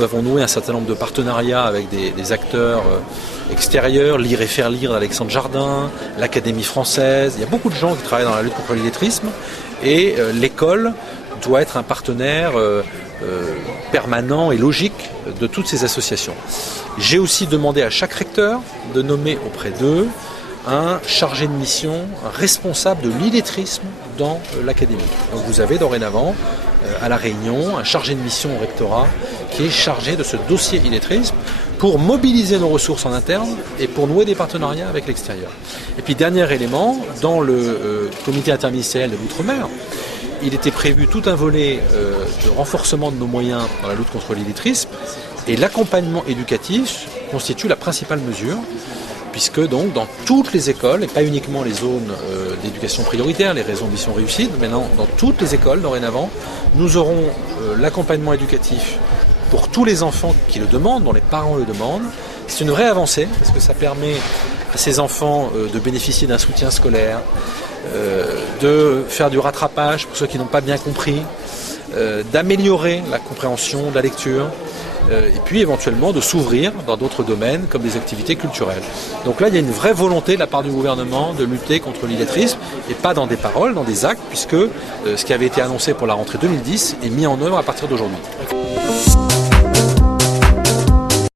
nous avons noué un certain nombre de partenariats avec des acteurs extérieurs, Lire et faire lire d'Alexandre Jardin, l'Académie française. Il y a beaucoup de gens qui travaillent dans la lutte contre l'illettrisme et l'école doit être un partenaire permanent et logique de toutes ces associations. J'ai aussi demandé à chaque recteur de nommer auprès d'eux un chargé de mission, un responsable de l'illettrisme dans l'académie. Donc vous avez dorénavant à La Réunion un chargé de mission au rectorat qui est chargé de ce dossier illettrisme pour mobiliser nos ressources en interne et pour nouer des partenariats avec l'extérieur. Et puis dernier élément, dans le comité interministériel de l'outre-mer, il était prévu tout un volet de renforcement de nos moyens dans la lutte contre l'illettrisme et l'accompagnement éducatif constitue la principale mesure puisque donc dans toutes les écoles, et pas uniquement les zones d'éducation prioritaire, les réseaux ambition réussite, mais non, dans toutes les écoles dorénavant, nous aurons l'accompagnement éducatif pour tous les enfants qui le demandent, dont les parents le demandent. C'est une vraie avancée parce que ça permet à ces enfants de bénéficier d'un soutien scolaire, de faire du rattrapage pour ceux qui n'ont pas bien compris, d'améliorer la compréhension de la lecture, et puis éventuellement de s'ouvrir dans d'autres domaines comme des activités culturelles. Donc là, il y a une vraie volonté de la part du gouvernement de lutter contre l'illettrisme, et pas dans des paroles, dans des actes, puisque ce qui avait été annoncé pour la rentrée 2010 est mis en œuvre à partir d'aujourd'hui.